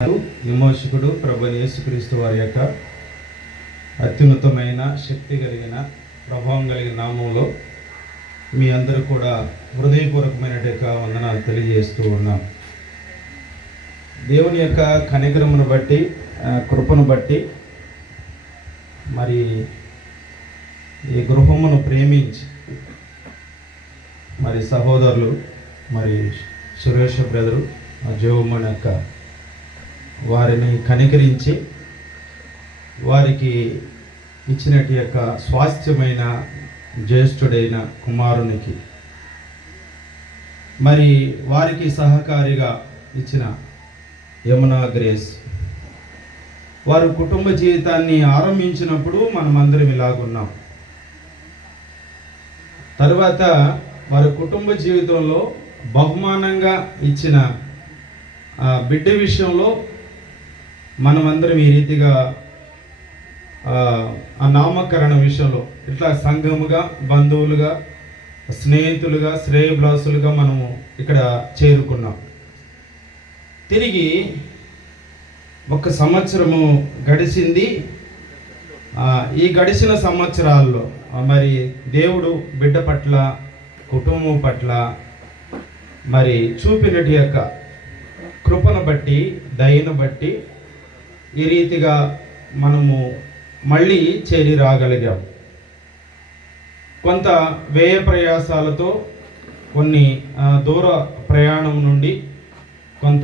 విమోచకుడు ప్రభు యేసుక్రీస్తు వారి యొక్క అత్యున్నతమైన శక్తి కలిగిన ప్రభావం కలిగిన నామంలో మీ అందరూ కూడా హృదయపూర్వకమైన యొక్క వందనాలు తెలియజేస్తూ ఉన్నాం. దేవుని యొక్క కనికరమును బట్టి కృపను బట్టి మరి ఈ గృహమును ప్రేమించి మరి సహోదరులు మరి సురేష్ బ్రదరు జోమన్ యొక్క వారిని కనికరించి వారికి ఇచ్చినట్టు యొక్క స్వాస్థ్యమైన జ్యేష్ఠుడైన కుమారునికి మరి వారికి సహకారిగా ఇచ్చిన యమునా గ్రేస్. వారు కుటుంబ జీవితాన్ని ఆరంభించినప్పుడు మనమందరం ఇలాగున్నాం తర్వాత వారి కుటుంబ జీవితంలో బహుమానంగా ఇచ్చిన బిడ్డ విషయంలో మనమందరం ఈ రీతిగా ఆ, నామకరణ విషయంలో ఇట్లా సంఘముగా బంధువులుగా స్నేహితులుగా శ్రేయబ్లాసులుగా మనము ఇక్కడ చేరుకున్నాం. తిరిగి ఒక సంవత్సరము గడిచింది. ఈ గడిచిన సంవత్సరాల్లో మరి దేవుడు బిడ్డ పట్ల కుటుంబం పట్ల మరి చూపినటి యొక్క కృపను బట్టి దయను బట్టి ఈ రీతిగా మనము మళ్ళీ చేరి రాగలిగాం. కొంత వ్యయ ప్రయాసాలతో కొన్ని దూర ప్రయాణం నుండి కొంత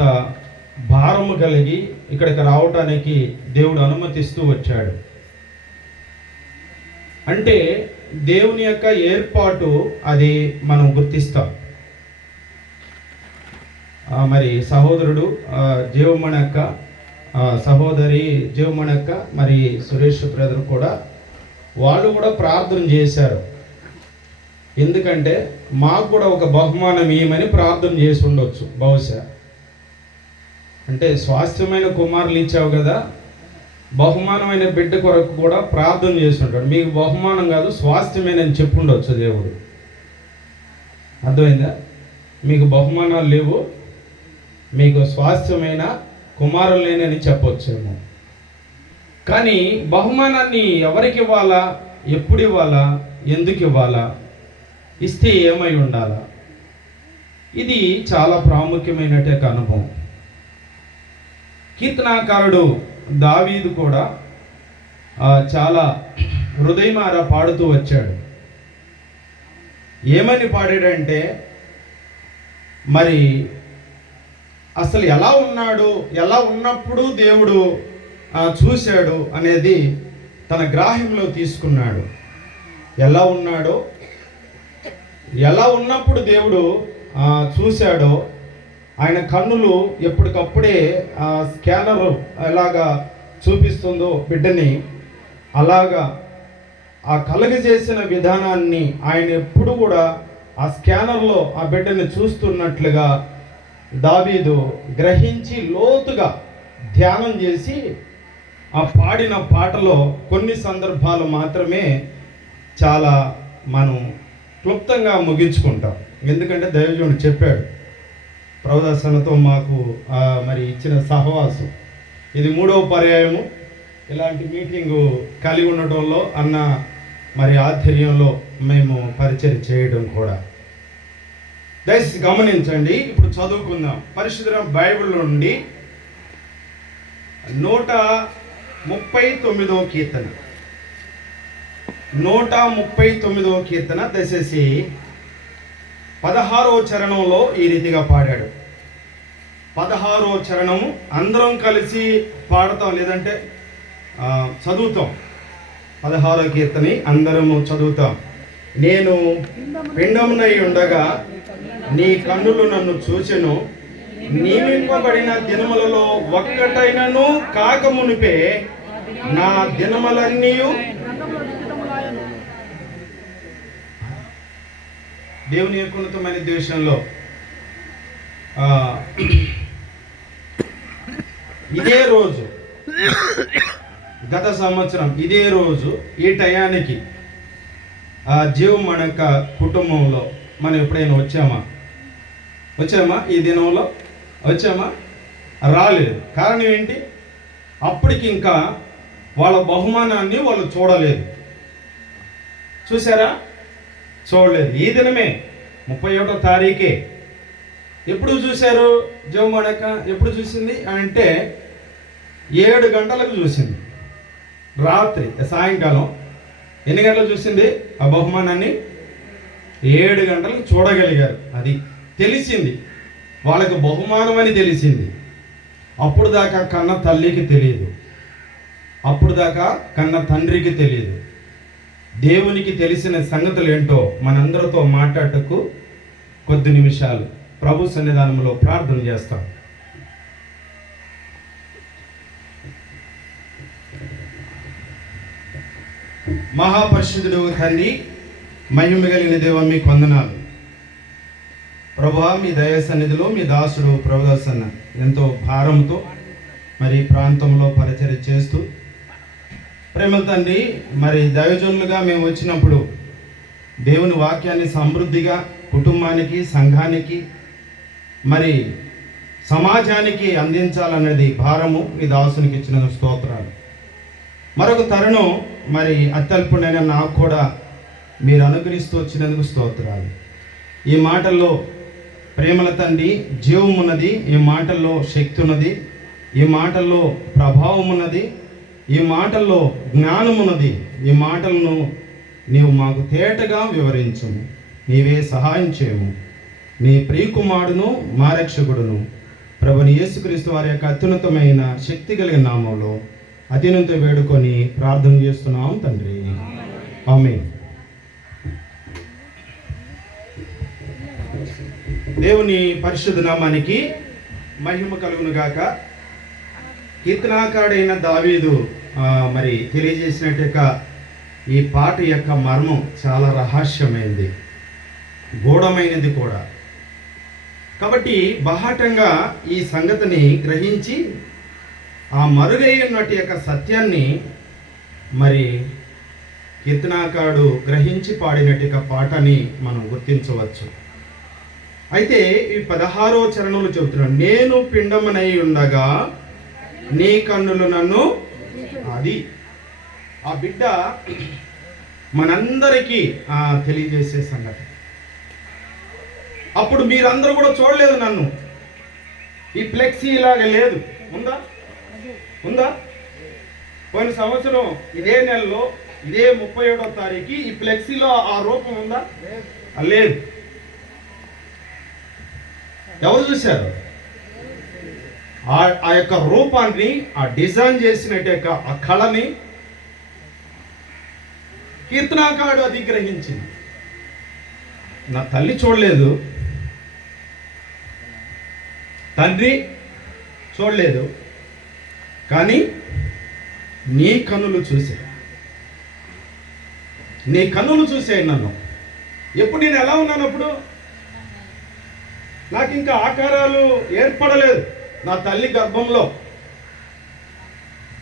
భారము కలిగి ఇక్కడికి రావటానికి దేవుడు అనుమతిస్తూ వచ్చాడు. అంటే దేవుని యొక్క ఏర్పాటు అది మనం గుర్తిస్తాం. మరి సహోదరుడు ఆ, జీవమణక్క సహోదరి జీవమణక్క మరి సురేష్ బ్రదర్ కూడా వాళ్ళు కూడా ప్రార్థన చేశారు. ఎందుకంటే మాకు కూడా ఒక బహుమానం ఇవ్వమని ప్రార్థన చేసి ఉండొచ్చు బహుశా. అంటే స్వాస్థ్యమైన కుమారులు ఇచ్చావు కదా బహుమానమైన బిడ్డ కొరకు కూడా ప్రార్థన చేసి ఉంటాడు. మీకు బహుమానం కాదు స్వాస్థ్యమేనని చెప్పుండొచ్చు దేవుడు. అర్థమైందా? మీకు బహుమానాలు లేవు మీకు స్వాస్థ్యమైన కుమారులు లేనని చెప్పొచ్చేమో కానీ బహుమానాన్ని ఎవరికి ఇవ్వాలా? ఎప్పుడు ఇవ్వాలా? ఎందుకు ఇవ్వాలా? ఇస్తే ఏమై ఉండాలా? ఇది చాలా ప్రాముఖ్యమైనటువంటి అనుభవం. కీర్తనాకారుడు దావీదు కూడా చాలా హృదయమార పాడుతూ వచ్చాడు. ఏమని పాడాడంటే మరి అసలు ఎలా ఉన్నాడు ఎలా ఉన్నప్పుడు దేవుడు చూశాడు అనేది తన గ్రాహ్యంలో తీసుకున్నాడు. ఎలా ఉన్నాడో ఎలా ఉన్నప్పుడు దేవుడు చూశాడో ఆయన కన్నులు ఎప్పటికప్పుడే ఆ స్కానర్ ఎలాగా చూపిస్తుందో బిడ్డని అలాగా ఆ కలగజేసిన విధానాన్ని ఆయన ఎప్పుడు కూడా ఆ స్కానర్లో ఆ బిడ్డని చూస్తున్నట్లుగా దావీదు గ్రహించి లోతుగా ధ్యానం చేసి ఆ పాడిన పాటలో కొన్ని సందర్భాలు మాత్రమే చాలా మనం క్లుప్తంగా ముగించుకుంటాం. ఎందుకంటే దైవజుడు చెప్పాడు ప్రవదర్శనతో మాకు మరి ఇచ్చిన సహవాసం. ఇది మూడవ పర్యాయము. ఇలాంటి మీటింగు కలిగి ఉండటంలో అన్న మరి ఆధ్వర్యంలో మేము పరిచయం చేయడం కూడా. దయచేసి గమనించండి. ఇప్పుడు చదువుకుందాం. పరిశుద్ధ బైబిల్ నుండి నూట ముప్పై తొమ్మిదో కీర్తన. నూట ముప్పై తొమ్మిదో కీర్తన దయచేసి పదహారో చరణంలో ఈ రీతిగా పాడాడు. పదహారో చరణము అందరం కలిసి పాడతాం లేదంటే చదువుతాం. పదహారో కీర్తని అందరము చదువుతాం. నేను పిండమునై ఉండగా నీ కన్నులు నన్ను చూచెను. నియమింపబడిన దినములలో ఒక్కటైనను కాకమునిపే నా దినములన్నీ దేవుని యొక్క దేశంలో ఇదే రోజు గత సంవత్సరం ఇదే రోజు ఈ టయానికి ఆ జీవం మన యొక్క కుటుంబంలో మనం ఎప్పుడైనా వచ్చామా? వచ్చామా ఈ దినంలో? వచ్చామా? రాలేదు. కారణం ఏంటి? అప్పటికి ఇంకా వాళ్ళ బహుమానాన్ని వాళ్ళు చూడలేదు. చూసారా? చూడలేదు. ఈ దినమే ముప్పై ఒకటో తారీఖే. ఎప్పుడు చూశారు జవమడక ఎప్పుడు చూసింది? అంటే ఏడు గంటలకు చూసింది. రాత్రి సాయంకాలం. ఎన్ని గంటలు చూసింది? ఆ బహుమానాన్ని ఏడు గంటలు చూడగలిగారు. అది తెలిసింది. వాళ్ళకి బహుమానం అని తెలిసింది. అప్పుడు దాకా కన్న తల్లికి తెలియదు. అప్పుడు దాకా కన్న తండ్రికి తెలియదు. దేవునికి తెలిసిన సంగతులు ఏంటో మనందరితో మాట్లాడటకు కొద్ది నిమిషాలు. ప్రభు సన్నిధానంలో ప్రార్థన చేస్తాం. మహాపరిశుద్ధుడు తండ్రి మహిమ కలిగిన దేవ మీ కొందనాలు ప్రభా మీ దయ సన్నిధిలో మీ దాసుడు ప్రభుదాసన్న ఎంతో భారంతో మరి ప్రాంతంలో పరిచయం చేస్తూ ప్రేమ తండ్రి మరి దైవజనులుగా మేము వచ్చినప్పుడు దేవుని వాక్యాన్ని సమృద్ధిగా కుటుంబానికి సంఘానికి మరి సమాజానికి అందించాలన్నది భారము మీ దాసునికి ఇచ్చిన స్తోత్రాలు. మరొక తరుణం మరి అత్యల్పుడైన నాకు కూడా మీరు అనుగ్రహిస్తూ వచ్చినందుకు స్తోత్రాలు. ఈ మాటల్లో ప్రేమల తండ్రి జీవం ఉన్నది ఈ మాటల్లో శక్తి ఉన్నది ఈ మాటల్లో ప్రభావం ఉన్నది ఈ మాటల్లో జ్ఞానం ఉన్నది ఈ మాటలను నీవు మాకు తేటగా వివరించుము. నీవే సహాయం చేయము. నీ ప్రియకుమారుడును మా రక్షకుడును. ప్రభుని యేసుక్రీస్తు వారి యొక్క అత్యున్నతమైన శక్తి కలిగిన నామంలో అత్యున్నత వేడుకొని ప్రార్థన చేస్తున్నాం తండ్రి. ఆమె దేవుని పరిశుద్ధ నామానికి మహిమ కలుగును గాక. కీర్తనాకాడైన దావీదు మరి తెలియజేసినట్టు ఈ పాట యొక్క మర్మం చాలా రహస్యమైనది గూఢమైనది కూడా. కాబట్టి బహాటంగా ఈ సంగతిని గ్రహించి ఆ మరుగైనటి యొక్క సత్యాన్ని మరి కీర్తనాకాడు గ్రహించి పాడినట్టు యొక్క పాటని మనం గుర్తించవచ్చు. అయితే ఈ పదహారో చరణంలో చెబుతున్నాడు నేను పిండమనై ఉండగా నీ కన్నులు నన్ను అది ఆ బిడ్డ మనందరికీ తెలియజేసే సంగతి. అప్పుడు మీరందరూ కూడా చూడలేదు నన్ను. ఈ ఫ్లెక్సీ ఇలాగే లేదు. ఉందా? ఉందా? పోయిన సంవత్సరం ఇదే నెలలో ఇదే ముప్పై ఏడో తారీఖు ఈ ఫ్లెక్సీలో ఆ రూపం ఉందా? లేదు. ఎవరు చూశారు? ఆ ఆ యొక్క రూపాన్ని ఆ డిజైన్ చేసినట్టు యొక్క ఆ కళని కీర్తనాకాడు అధిగ్రహించింది. నా తల్లి చూడలేదు. తండ్రి చూడలేదు. కానీ నీ కనులు చూసే. నీ కన్నులు చూసే నన్ను. ఎప్పుడు నేను ఎలా ఉన్నాను అప్పుడు? నాకు ఇంకా ఆకారాలు ఏర్పడలేదు. నా తల్లి గర్భంలో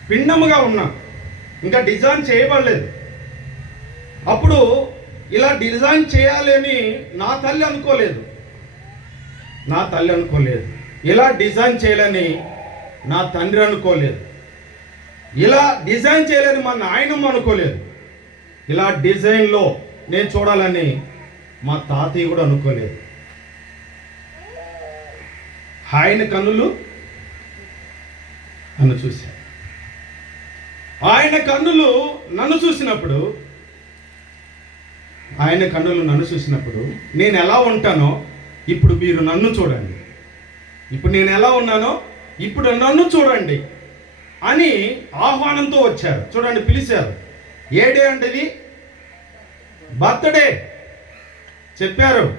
పిండముగా ఉన్నా. ఇంకా డిజైన్ చేయబడలేదు. అప్పుడు ఇలా డిజైన్ చేయాలి అని నా తల్లి అనుకోలేదు. నా తల్లి అనుకోలేదు. ఇలా డిజైన్ చేయాలని నా తండ్రి అనుకోలేదు. ఇలా డిజైన్ చేయలేదు మా నాయనమ్మ అనుకోలేదు. ఇలా డిజైన్లో నేను చూడాలని మా తాతయ్య కూడా అనుకోలేదు. ఆయన కన్నులు నన్ను చూశాను ఆయన కన్నులు నన్ను చూసినప్పుడు ఆయన కన్నులు నన్ను చూసినప్పుడు నేను ఎలా ఉంటానో ఇప్పుడు మీరు నన్ను చూడండి. ఇప్పుడు నేను ఎలా ఉన్నానో ఇప్పుడు నన్ను చూడండి అని ఆహ్వానంతో వచ్చారు. చూడండి పిలిచారు. ఏ డే అంటే ఇది? బర్త్డే. చెప్పారు.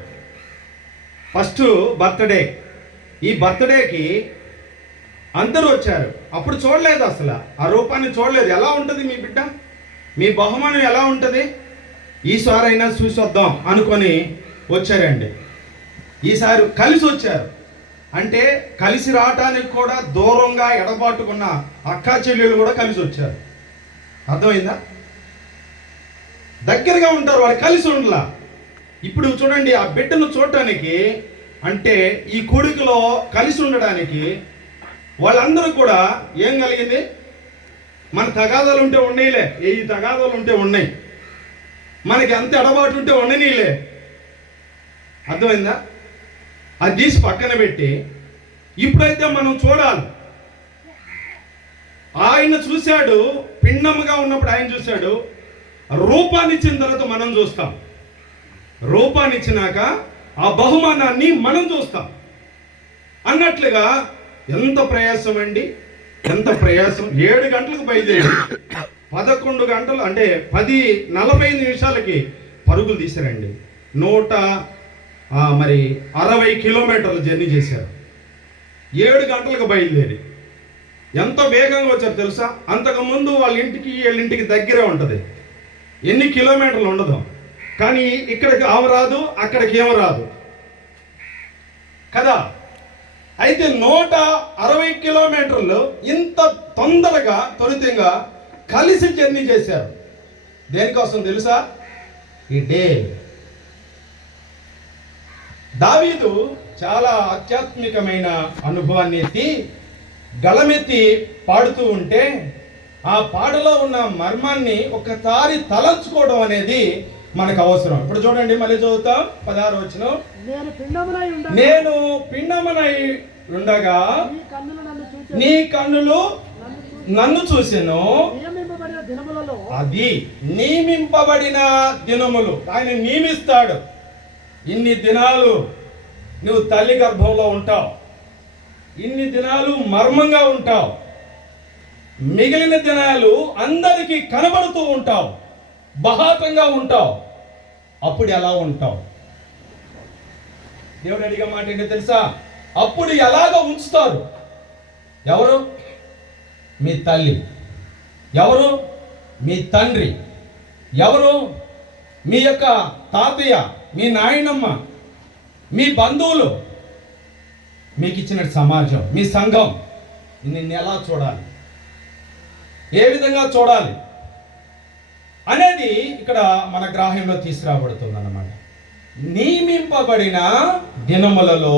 First birthday. ఈ బర్త్డేకి అందరూ వచ్చారు. అప్పుడు చూడలేదు అసలు. ఆ రూపాన్ని చూడలేదు. ఎలా ఉంటుంది మీ బిడ్డ? మీ బహుమానం ఎలా ఉంటుంది? ఈసారైనా చూసి వద్దాం అనుకొని వచ్చారండి. ఈసారి కలిసి వచ్చారు. అంటే కలిసి రావటానికి కూడా దూరంగా ఎడబాటుకున్న అక్కా చెల్లెలు కూడా కలిసి వచ్చారు. అర్థమైందా? దగ్గరగా ఉంటారు వాళ్ళు కలిసి ఉండలా. ఇప్పుడు చూడండి ఆ బిడ్డను చూడటానికి అంటే ఈ కొడుకులో కలిసి ఉండడానికి వాళ్ళందరూ కూడా ఏం కలిగింది? మన తగాదాలు ఉంటే ఉండేలే ఏ తగాదాలు ఉంటే ఉన్నాయి. మనకి అంత ఎడబాటు ఉంటే ఉండనీలే అర్థమైందా? అది తీసి పక్కన పెట్టి ఇప్పుడైతే మనం చూడాలి. ఆయన చూశాడు పిండముగా ఉన్నప్పుడు ఆయన చూశాడు రూపాన్ని ఇచ్చిన తర్వాత మనం చూస్తాం. రూపాన్ని ఇచ్చినాక ఆ బహుమానాన్ని మనం చూస్తాం. అన్నట్లుగా ఎంత ప్రయాసం అండి? ఎంత ప్రయాసం? ఏడు గంటలకు బయలుదేరి పదకొండు గంటలు అంటే పది నలభై నిమిషాలకి పరుగులు తీశారండి. నూట మరి అరవై కిలోమీటర్లు జర్నీ చేశారు. ఏడు గంటలకు బయలుదేరి. ఎంత వేగంగా వచ్చారు తెలుసా? అంతకుముందు వాళ్ళ ఇంటికి వీళ్ళ ఇంటికి దగ్గరే ఉంటుంది. ఎన్ని కిలోమీటర్లు ఉండదు. కానీ ఇక్కడికి అవరాదు అక్కడికి ఏమ రాదు. కదా? అయితే నూట అరవై కిలోమీటర్లు ఇంత తొందరగా త్వరితంగా కలిసి జర్నీ చేశారు. దేనికోసం తెలుసా? ఈ డే. దావీదు చాలా ఆధ్యాత్మికమైన అనుభవాన్ని ఎత్తి గళమెత్తి పాడుతూ ఉంటే ఆ పాటలో ఉన్న మర్మాన్ని ఒకసారి తలంచుకోవడం అనేది మనకు అవసరం. ఇప్పుడు చూడండి మళ్ళీ చదువుతాం. పదహారు వచ్చిన నేను పిండమునై ఉండగా నేను పిండమనై ఉండగా నీ కన్నులు నన్ను చూసెను అది నియమింపబడిన దినములు. ఆయన నియమిస్తాడు. ఇన్ని దినాలు నువ్వు తల్లి గర్భంలో ఉంటావు. ఇన్ని దినాలు మర్మంగా ఉంటావు. మిగిలిన దినాలు అందరికీ కనబడుతూ ఉంటావు. బహాతంగా ఉంటావు. అప్పుడు ఎలా ఉంటావు? దేవుడు అడిగే మాట ఏంటో తెలుసా? అప్పుడు ఎలాగ ఉంచుతారు? ఎవరు? మీ తల్లి. ఎవరు? మీ తండ్రి. ఎవరు? మీ యొక్క తాతయ్య. మీ నాయనమ్మ మీ బంధువులు మీకు ఇచ్చిన సమాజం మీ సంఘం నిన్ను ఎలా చూడాలి? ఏ విధంగా చూడాలి? అనేది ఇక్కడ మన గ్రాహ్యంలో తీసుకురాబడుతుంది అన్నమాట నియమింపబడిన దినములలో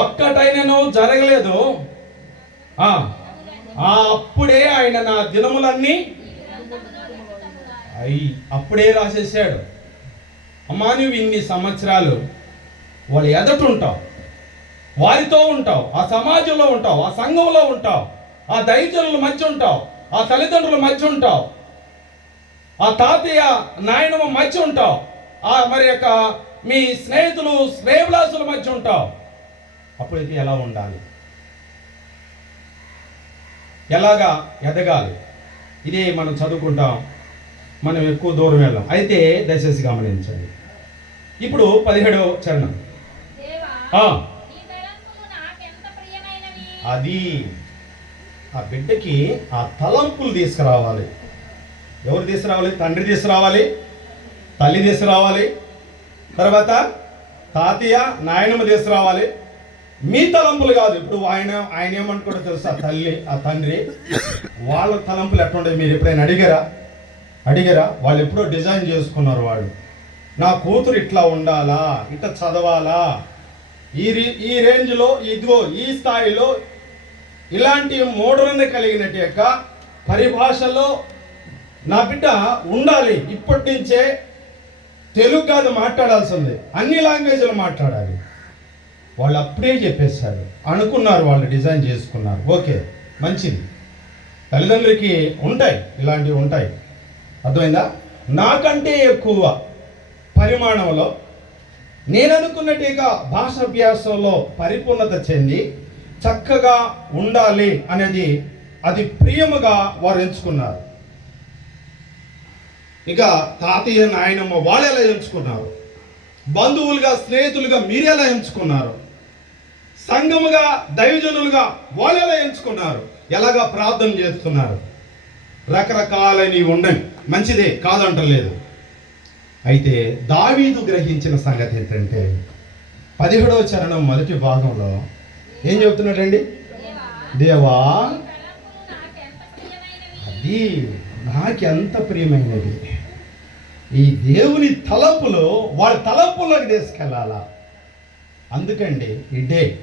ఒక్కటైనను జరగలేదు. ఆ అప్పుడే ఆయన నా దినములన్నీ అయి అప్పుడే రాసేసాడు అమ్మా నువ్వు ఇన్ని సంవత్సరాలు వాళ్ళ ఎదట ఉంటావు. వారితో ఉంటావు. ఆ సమాజంలో ఉంటావు. ఆ సంఘంలో ఉంటావు. ఆ దైవజనుల మధ్య ఉంటావు. ఆ తల్లిదండ్రుల మధ్య ఉంటావు. ఆ తాతయ్య నాయనమ్మ మధ్య ఉంటావు. ఆ మరి యొక్క మీ స్నేహితులు స్నేహలాసుల మధ్య ఉంటావు. అప్పుడైతే ఎలా ఉండాలి? ఎలాగా ఎదగాలి? ఇదే మనం చదువుకుంటాం. మనం ఎక్కువ దూరం వెళ్ళాం. అయితే దయచేసి గమనించండి. ఇప్పుడు పదిహేడవ చరణం. ఆ, అది ఆ బిడ్డకి ఆ తలంపులు తీసుకురావాలి. ఎవరు తీసుకురావాలి? తండ్రి తీసుకురావాలి. తల్లి తీసుకురావాలి. తర్వాత తాతయ్య నాయనమ్మ తీసుకురావాలి. మీ తలంపులు కాదు. ఇప్పుడు ఆయన ఆయన ఏమంటాడో తెలుసా? తల్లి ఆ తండ్రి. వాళ్ళ తలంపులు ఎట్లుంటాయి? మీరు ఎప్పుడైనా అడిగారా? అడిగరా వాళ్ళు ఎప్పుడో డిజైన్ చేసుకున్నారు వాళ్ళు. నా కూతురు ఇట్లా ఉండాలా ఇట్లా చదవాలా? ఈ రీ- ఈ రేంజ్లో ఇదిగో ఈ స్థాయిలో ఇలాంటి మోడర్న్ కలిగినట్టు యొక్క పరిభాషలో నా బిడ్డ ఉండాలి. ఇప్పటి నుంచే తెలుగు కాదు మాట్లాడాల్సింది. అన్ని లాంగ్వేజ్లు మాట్లాడాలి. వాళ్ళు అప్పుడే చెప్పేశారు. అనుకున్నారు వాళ్ళు డిజైన్ చేసుకున్నారు. ఓకే మంచిది. తల్లిదండ్రులకి ఉంటాయి ఇలాంటివి ఉంటాయి. అర్థమైందా? నాకంటే ఎక్కువ పరిమాణంలో నేను అనుకున్నట్టుగా భాషాభ్యాసంలో పరిపూర్ణత చెంది చక్కగా ఉండాలి అనేది అది ప్రియముగా వారు ఎంచుకున్నారు. ఇక తాతయ్య నాయనమ్మ వాళ్ళు ఎలా ఎంచుకున్నారు? బంధువులుగా స్నేహితులుగా మీరు ఎలా ఎంచుకున్నారు? సంఘముగా దైవజనులుగా వాళ్ళు ఎలా ఎంచుకున్నారు? ఎలాగా ప్రార్థన చేస్తున్నారు? రకరకాలని ఉండండి మంచిదే కాదంటలేదు. అయితే దావీదు గ్రహించిన సంగతి ఏంటంటే పదిహేడవ చరణం మొదటి భాగంలో ఏం చెబుతున్నాడండి? దేవా అది నాకెంత ప్రియమైనది. ఈ దేవుని తలపులో వాళ్ళ తలంపుల్లోకి తీసుకెళ్ళాలా? అందుకండి ఈ డే.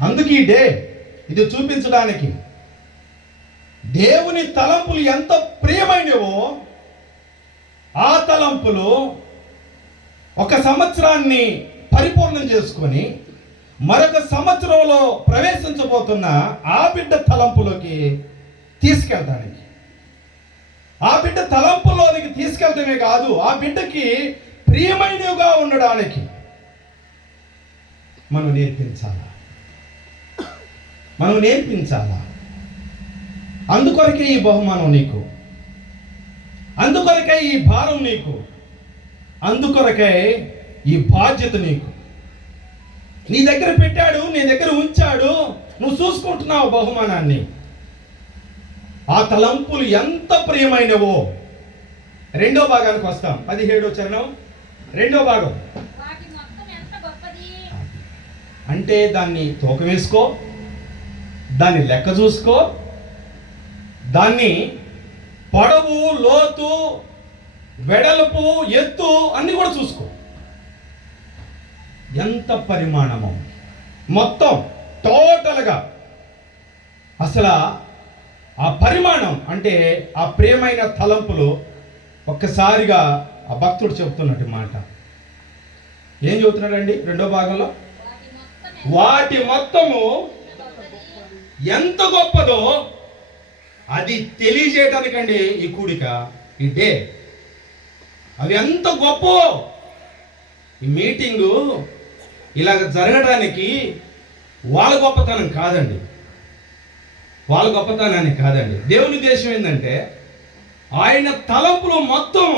అందుకు ఈ డే. ఇది చూపించడానికి. దేవుని తలంపులు ఎంత ప్రియమైనవో ఆ తలంపులు ఒక సంవత్సరాన్ని పరిపూర్ణం చేసుకొని మరొక సంవత్సరంలో ప్రవేశించబోతున్న ఆ బిడ్డ తలంపులోకి తీసుకెళ్ళడానికి ఆ బిడ్డ తలంపులోనికి తీసుకెళ్ళటమే కాదు ఆ బిడ్డకి ప్రియమైనవిగా ఉండడానికి మనం నేర్పించాలా? మనం నేర్పించాలా? అందుకొరకే ఈ బహుమానం నీకు. అందుకొరకే ఈ భారం నీకు. అందుకొరకే ఈ బాధ్యత నీకు. నీ దగ్గర పెట్టాడు నీ దగ్గర ఉంచాడు నువ్వు చూసుకుంటున్నావు బహుమానాన్ని. ఆ తలంపులు ఎంత ప్రియమైనవో. రెండో భాగానికి వస్తాం. పదిహేడో చరణం. రెండో భాగం. అంటే దాన్ని తూకం వేసుకో దాన్ని లెక్క చూసుకో దాన్ని పొడవు లోతు వెడల్పు ఎత్తు అన్ని కూడా చూసుకో. ఎంత పరిమాణము. మొత్తం టోటల్గా. అసలు ఆ పరిమాణం అంటే ఆ ప్రియమైన తలంపులు ఒక్కసారిగా ఆ భక్తుడు చెప్తున్నట్టు మాట. ఏం చెబుతున్నాడండి రెండో భాగంలో? వాటి మొత్తం వాటి మొత్తము ఎంత గొప్పదో అది తెలియజేయటానికండి ఈ కూడిక. ఈ డే అవి ఎంత గొప్ప! ఈ మీటింగు ఇలాగ జరగడానికి వాళ్ళ గొప్పతనం కాదండి. వాళ్ళ గొప్పతనాన్ని కాదండి. దేవుని ఉద్దేశం ఏంటంటే ఆయన తలంపులు మొత్తం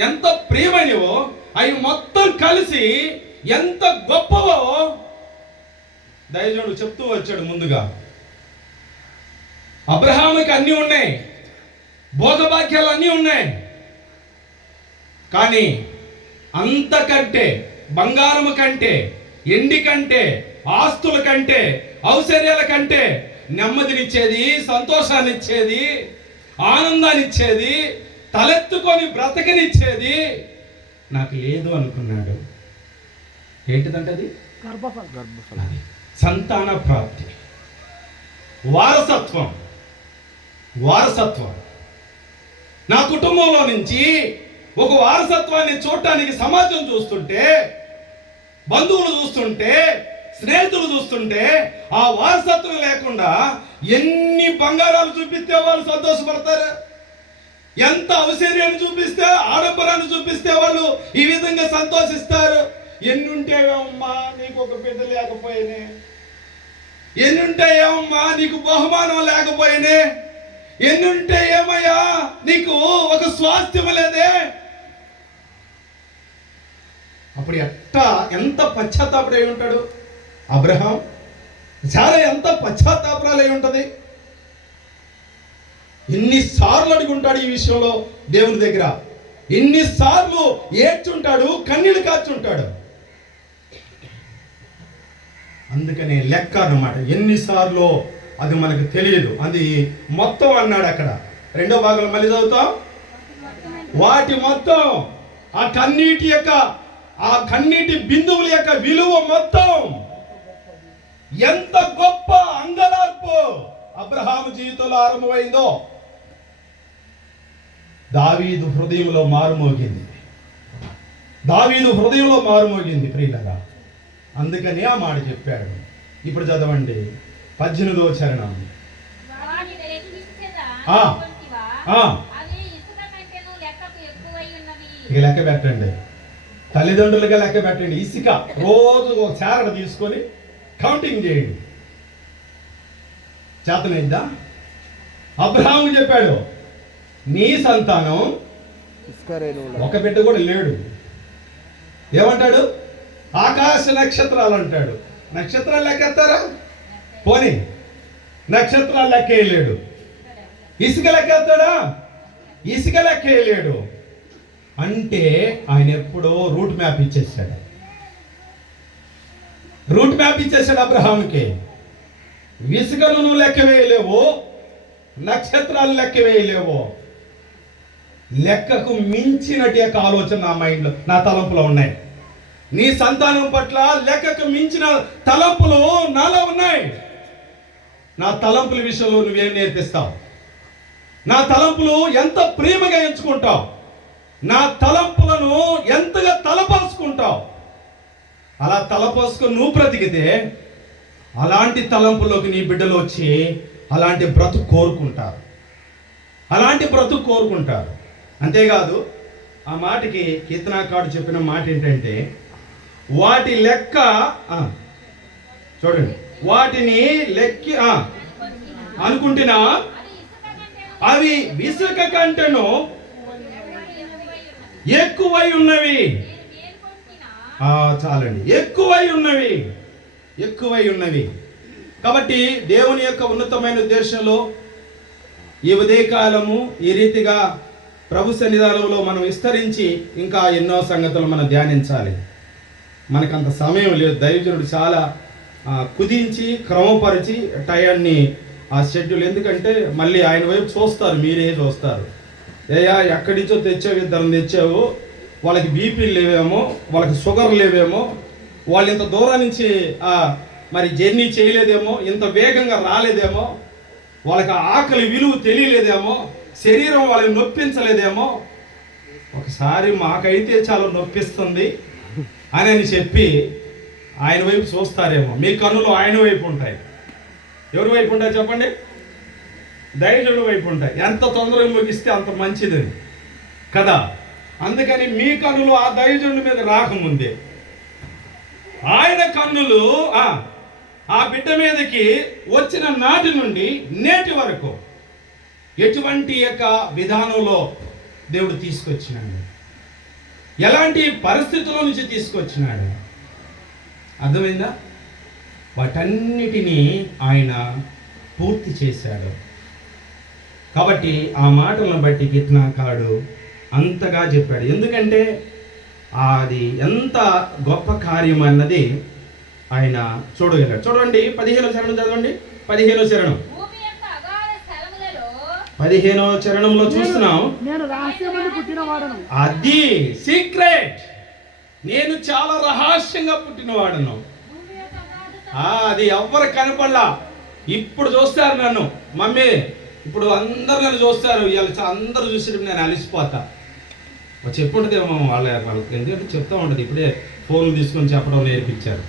ఎంత ప్రియమైనవో అవి మొత్తం కలిసి ఎంత గొప్పవో దయజోడు చెప్తూ వచ్చాడు ముందుగా. అబ్రహాముకి అన్నీ ఉన్నాయి. భోగభాగ్యాలు అన్నీ ఉన్నాయి. కానీ అంతకంటే బంగారము కంటే ఎండి కంటే ఆస్తుల కంటే ఔశ్వర్యాల కంటే నెమ్మదినిచ్చేది సంతోషాన్ని ఇచ్చేది ఆనందాన్ని ఇచ్చేది తలెత్తుకొని బ్రతకనిచ్చేది నాకు లేదు అనుకున్నాడు. ఏంటిదంటది గర్భఫలం. అది సంతాన ప్రాప్తి. వారసత్వం. వారసత్వం. నా కుటుంబంలో నుంచి ఒక వారసత్వాన్ని చూడటానికి సమాజం చూస్తుంటే బంధువులు చూస్తుంటే స్నేహితులు చూస్తుంటే ఆ వారసత్వం లేకుండా ఎన్ని బంగారాలు చూపిస్తే వాళ్ళు సంతోషపడతారు? ఎంత ఔశ్వర్యాన్ని చూపిస్తే ఆడంబరాన్ని చూపిస్తే వాళ్ళు ఈ విధంగా సంతోషిస్తారు? ఎన్నుంటేవమ్మా నీకు ఒక బిడ్డ లేకపోయినే. ఎన్ని ఏమమ్మా నీకు బహుమానం లేకపోయినే. ఎన్నుంటే ఏమయ్యా? నీకు ఒక స్వాస్థ్యం లేదే. అప్పుడు ఎట్టా ఎంత పశ్చాత్తాపడై ఉంటాడు? అబ్రహాం చాలా ఎంత పశ్చాత్తాపురాలు అయి ఉంటుంది? ఎన్నిసార్లు అడుగుంటాడు ఈ విషయంలో దేవుని దగ్గర? ఎన్నిసార్లు ఏడ్చుంటాడు కన్నీళ్ళు కాచుంటాడు? అందుకనే లెక్క అన్నమాట. ఎన్నిసార్లు అది మనకు తెలియదు అది మొత్తం అన్నాడు అక్కడ. రెండో భాగంలో మళ్ళీ చదువుతాం. వాటి మొత్తం ఆ కన్నీటి యొక్క ఆ కన్నీటి బిందువుల యొక్క విలువ మొత్తం. ఎంత గొప్ప అంగలార్పు అబ్రహాము జీవితంలో ఆరంభమైందో. దావీదు హృదయంలో మారుమోగింది దావీదు హృదయంలో మారుమోగింది ప్రియులగా అందుకని ఆ మాట చెప్పాడు. ఇప్పుడు చదవండి. పద్దెనిమిదో చరణం. ఇక లెక్క పెట్టండి. తల్లిదండ్రులుగా లెక్క పెట్టండి. ఇసుక రోజు ఒక చారడ తీసుకొని కౌంటింగ్ చేయండి. చేతనైందా? అబ్రహాము చెప్పాడు నీ సంతానం ఒక బిడ్డ కూడా లేడు. ఏమంటాడు? ఆకాశ నక్షత్రాలు అంటాడు. నక్షత్రాలు లెక్కెత్తారా పోనీ నక్షత్రాలు లెక్కేయలేడు ఇసుక లెక్కేస్తాడా ఇసుక లెక్కేయలేడు అంటే ఆయన ఎప్పుడో రూట్ మ్యాప్ ఇచ్చేసాడు. రూట్ మ్యాప్ ఇచ్చేసాడు అబ్రహాంకి ఇసుకను నువ్వు లెక్క వేయలేవు నక్షత్రాలు లెక్క వేయలేవు. లెక్కకు మించినటి యొక్క ఆలోచన నా మైండ్లో నా తలంపులో ఉన్నాయి. నీ సంతానం పట్ల లెక్కకు మించిన తలంపులు నా నా తలంపుల విషయంలో నువ్వేం నేర్పిస్తావు? నా తలంపులు ఎంత ప్రేమగా ఎంచుకుంటావు? నా తలంపులను ఎంతగా తలపోసుకుంటావు అలా తలపోసుకొని నువ్వు బ్రతికితే అలాంటి తలంపులోకి నీ బిడ్డలు వచ్చి అలాంటి బ్రతుకు కోరుకుంటారు. అలాంటి బ్రతుకు కోరుకుంటారు. అంతేకాదు ఆ మాటకి కీర్తనాకాడు చెప్పిన మాట ఏంటంటే వాటి లెక్క చూడండి. వాటిని లెక్కి అనుకుంటున్నా. అవి విసుక కంటను ఎక్కువై ఉన్నవి. ఆ, చాలండి. ఎక్కువై ఉన్నవి. ఎక్కువై ఉన్నవి. కాబట్టి దేవుని యొక్క ఉన్నతమైన ఉద్దేశంలో ఈ ఉదయకాలము ఈ రీతిగా ప్రభు సన్నిధానంలో మనం విస్తరించి ఇంకా ఎన్నో సంగతులు మనం ధ్యానించాలి. మనకంత సమయం లేదు. దైవజనుడు చాలా కుదించి క్రమపరిచి టయాన్ని ఆ షెడ్యూల్ ఎందుకంటే మళ్ళీ ఆయన వైపు చూస్తారు మీరే చూస్తారు. ఏయా ఎక్కడి నుంచో తెచ్చావు ఇద్దరిని తెచ్చావు వాళ్ళకి బీపీలు లేవేమో వాళ్ళకి షుగర్ లేవేమో వాళ్ళు ఇంత దూరం నుంచి మరి జర్నీ చేయలేదేమో ఇంత వేగంగా రాలేదేమో వాళ్ళకి ఆకలి విలువ తెలియలేదేమో శరీరం వాళ్ళని నొప్పించలేదేమో ఒకసారి మాకైతే చాలా నొప్పిస్తుంది అని అని చెప్పి ఆయన వైపు చూస్తారేమో. మీ కన్నులు ఆయన వైపు ఉంటాయి. ఎవరి వైపు ఉంటాయి చెప్పండి? దైవజుడు వైపు ఉంటాయి. ఎంత తొందరగా ముగిస్తే అంత మంచిదని. కదా? అందుకని మీ కన్నులు ఆ దైవజుడి మీద రాకముందే. ఆయన కన్నులు ఆ బిడ్డ మీదకి వచ్చిన నాటి నుండి నేటి వరకు ఎటువంటి యొక్క విధానంలో దేవుడు తీసుకొచ్చినాడు? ఎలాంటి పరిస్థితుల నుంచి తీసుకొచ్చినాడు? అర్థమైందా? వాటన్నిటినీ ఆయన పూర్తి చేశాడు. కాబట్టి ఆ మాటలను బట్టి కీర్తనాకారుడు అంతగా చెప్పాడు. ఎందుకంటే అది ఎంత గొప్ప కార్యం అన్నది ఆయన చూడగలిగాడు. చూడండి పదిహేనో చరణం చదవండి. పదిహేనో చరణం. పదిహేనో చరణంలో చూస్తున్నాం. నేను రహస్యమని పుట్టిన వాడను అది సీక్రెట్. నేను చాలా రహస్యంగా పుట్టినవాడను. అది ఎవ్వరు కనపడలా. ఇప్పుడు చూస్తారు నన్ను. మమ్మీ ఇప్పుడు అందరు నన్ను చూస్తారు. ఇవాళ అందరు చూసి నేను అలిసిపోతా. మరి చెప్పుంటుందేమో వాళ్ళ వాళ్ళకి. ఎందుకంటే చెప్తా ఉంటుంది. ఇప్పుడే ఫోన్ తీసుకొని చెప్పడం నేర్పించారు.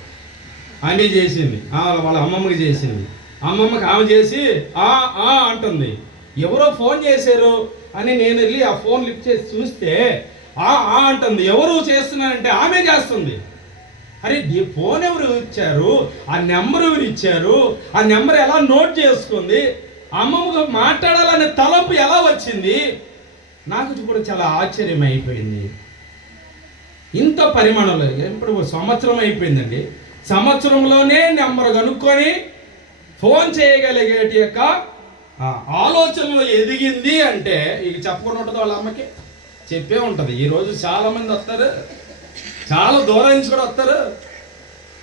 ఆమె చేసింది. వాళ్ళ అమ్మమ్మకి చేసింది. అమ్మమ్మకి ఆమె చేసి ఆ ఆ అంటుంది. ఎవరో ఫోన్ చేశారు అని నేను వెళ్ళి ఆ ఫోన్ లిఫ్ట్ చేసి చూస్తే ఆ ఆ అంటుంది. ఎవరు చేస్తున్నారంటే ఆమె చేస్తుంది. అరే ఈ ఫోన్ ఎవరు ఇచ్చారు? ఆ నెంబర్ ఎవరు ఇచ్చారు? ఆ నెంబర్ ఎలా నోట్ చేసుకుంది? అమ్మమ్మగా మాట్లాడాలనే తలపు ఎలా వచ్చింది? నాకు కూడా చాలా ఆశ్చర్యం అయిపోయింది. ఇంత పరిమాణంలో ఇప్పుడు సంవత్సరం అయిపోయిందండి. సంవత్సరంలోనే నెంబర్ కనుక్కొని ఫోన్ చేయగలిగేటి యొక్క ఆలోచనలో ఎదిగింది అంటే ఇక చెప్పకుండా ఉంటుంది వాళ్ళ అమ్మకి. చెప్పే ఉంటుంది. ఈరోజు చాలా మంది వస్తారు. చాలా దూరం నుంచి కూడా వస్తారు.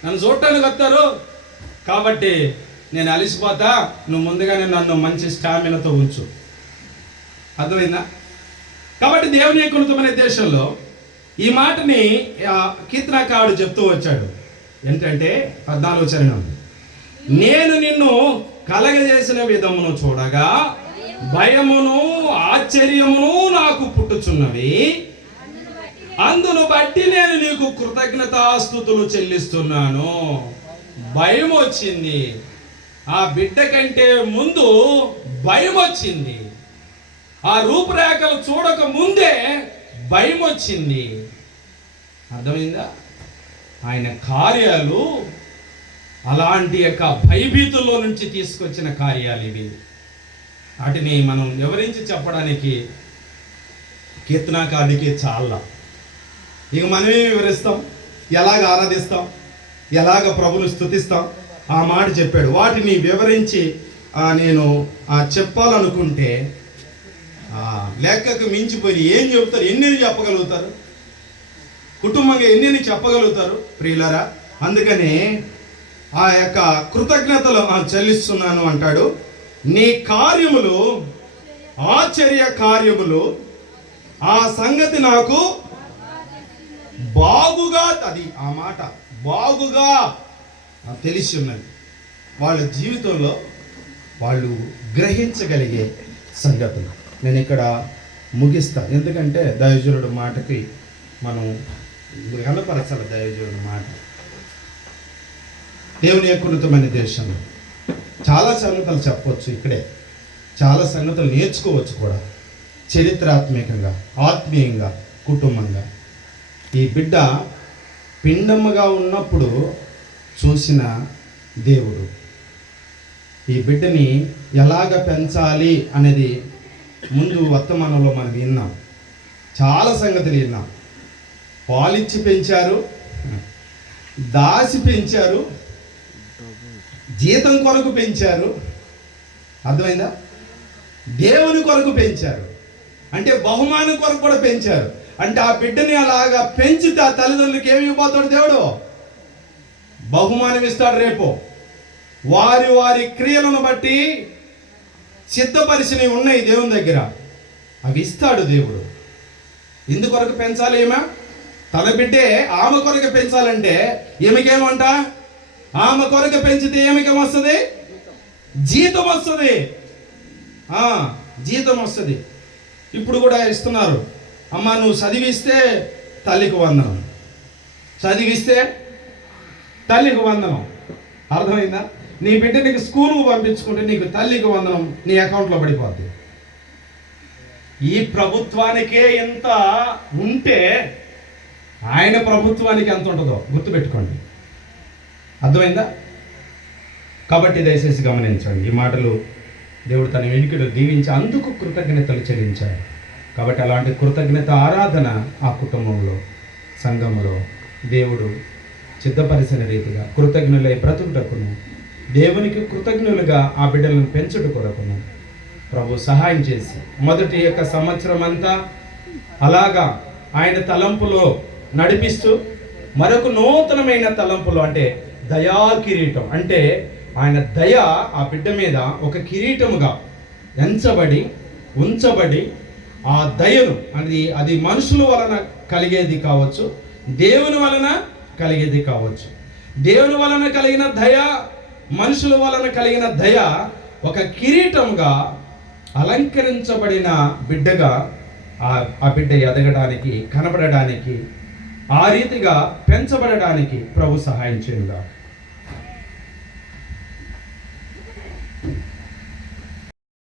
నన్ను చూడటానికి వస్తారు. కాబట్టి నేను అలిసిపోతా. నువ్వు ముందుగానే నన్ను మంచి స్టామినాతో ఉంచు. అర్థమైందా? కాబట్టి దేవుని యొక్క దేశంలో ఈ మాటని ఆ, చెప్తూ వచ్చాడు. ఏంటంటే పద్నాలుగు చరణం. నేను నిన్ను కలగజేసిన విధమును చూడగా భయమును ఆశ్చర్యమును నాకు పుట్టుచున్నవి. అందును బట్టి నేను నీకు కృతజ్ఞతాస్థుతులు చెల్లిస్తున్నాను. భయం వచ్చింది. ఆ బిడ్డ కంటే ముందు భయం వచ్చింది. ఆ రూపురేఖలు చూడక ముందే భయం వచ్చింది. అర్థమైందా? ఆయన కార్యాలు అలాంటి యొక్క భయభీతుల్లో నుంచి తీసుకొచ్చిన కార్యాలు ఇవి. వాటిని మనం వివరించి చెప్పడానికి కీర్తనాకారుడికి చాలా. ఇక మనమే వివరిస్తాం ఎలాగ ఆరాధిస్తాం ఎలాగ ప్రభులు స్థుతిస్తాం ఆ మాట చెప్పాడు. వాటిని వివరించి నేను చెప్పాలనుకుంటే ఆ, లెక్కకు మించిపోయి ఏం చెబుతారు? ఎన్ని చెప్పగలుగుతారు? కుటుంబంగా ఎన్ని చెప్పగలుగుతారు? ప్రియులరా అందుకనే ఆ యొక్క కృతజ్ఞతలు చెల్లిస్తున్నాను అంటాడు. నీ కార్యములు ఆశ్చర్య కార్యములు ఆ సంగతి నాకు బాగుగా అది ఆ మాట బాగుగా తెలిసి ఉన్నది. వాళ్ళ జీవితంలో వాళ్ళు గ్రహించగలిగే సంగతులు. నేను ఇక్కడ ముగిస్తా. ఎందుకంటే దైవజనుడు మాటకి మనం కనపరచాలి దైవజనుడు మాట. దేవుని యొక్క దేశంలో. చాలా సంగతులు చెప్పవచ్చు ఇక్కడే. చాలా సంగతులు నేర్చుకోవచ్చు కూడా. చరిత్రాత్మకంగా ఆత్మీయంగా కుటుంబంగా. ఈ బిడ్డ పిండమ్మగా ఉన్నప్పుడు చూసిన దేవుడు. ఈ బిడ్డని ఎలాగ పెంచాలి అనేది ముందు వర్తమానంలో మనం విన్నాం. చాలా సంగతులు విన్నాం. పాలిచ్చి పెంచారు. దాసి పెంచారు. జీతం కొరకు పెంచారు. అర్థమైందా? దేవుని కొరకు పెంచారు. అంటే బహుమానం కొరకు కూడా పెంచారు. అంటే ఆ బిడ్డని అలాగా పెంచితే ఆ తల్లిదండ్రులకి ఏమి ఇవ్వబోతాడు దేవుడు? బహుమానం ఇస్తాడు రేపు. వారి వారి క్రియలను బట్టి సిద్ధపరిచినవి ఉన్నాయి దేవుని దగ్గర. అవి ఇస్తాడు దేవుడు. ఎందుకొరకు పెంచాలి ఏమా తన బిడ్డే ఆమె కొరకు పెంచాలంటే ఏమికేమంట ఆమె కొరకు పెంచితే ఏమికేం వస్తుంది? జీతం వస్తుంది. జీతం వస్తుంది. ఇప్పుడు కూడా ఇస్తున్నారు. అమ్మ నువ్వు చదివిస్తే తల్లికి వందనం. చదివిస్తే తల్లికి వందనం. అర్థమైందా? నీ బిడ్డ నీకు స్కూల్కు పంపించుకుంటే నీకు తల్లికి వందనం నీ అకౌంట్లో పడిపోద్ది. ఈ ప్రభుత్వానికే ఎంత ఉంటే ఆయన ప్రభుత్వానికి ఎంత ఉంటుందో గుర్తుపెట్టుకోండి. అర్థమైందా? కాబట్టి దయచేసి గమనించండి ఈ మాటలు దేవుడు తన వెనుకలు దీవించి అందుకు కృతజ్ఞతలు చెల్లించాడు కాబట్టి అలాంటి కృతజ్ఞత ఆరాధన ఆ కుటుంబంలో సంఘంలో దేవుడు సిద్ధపరిచిన రీతిగా కృతజ్ఞులై బ్రతుకుటకును దేవునికి కృతజ్ఞులుగా ఆ బిడ్డలను పెంచుట కొరకును ప్రభు సహాయం చేసి మొదటి యొక్క సంవత్సరం అంతా అలాగా ఆయన తలంపులో నడిపిస్తూ మరొక నూతనమైన తలంపులు అంటే దయా కిరీటం అంటే ఆయన దయ ఆ బిడ్డ మీద ఒక కిరీటముగా ఎంచబడి ఉంచబడి ఆ దయను అది అది మనుషుల వలన కలిగేది కావచ్చు దేవుని వలన కలిగేది కావచ్చు. దేవుని వలన కలిగిన దయ మనుషుల వలన కలిగిన దయ ఒక కిరీటంగా అలంకరించబడిన బిడ్డగా ఆ ఆ బిడ్డ ఎదగడానికి కనబడడానికి ఆ రీతిగా పెంచబడడానికి ప్రభు సహాయం చేయుగా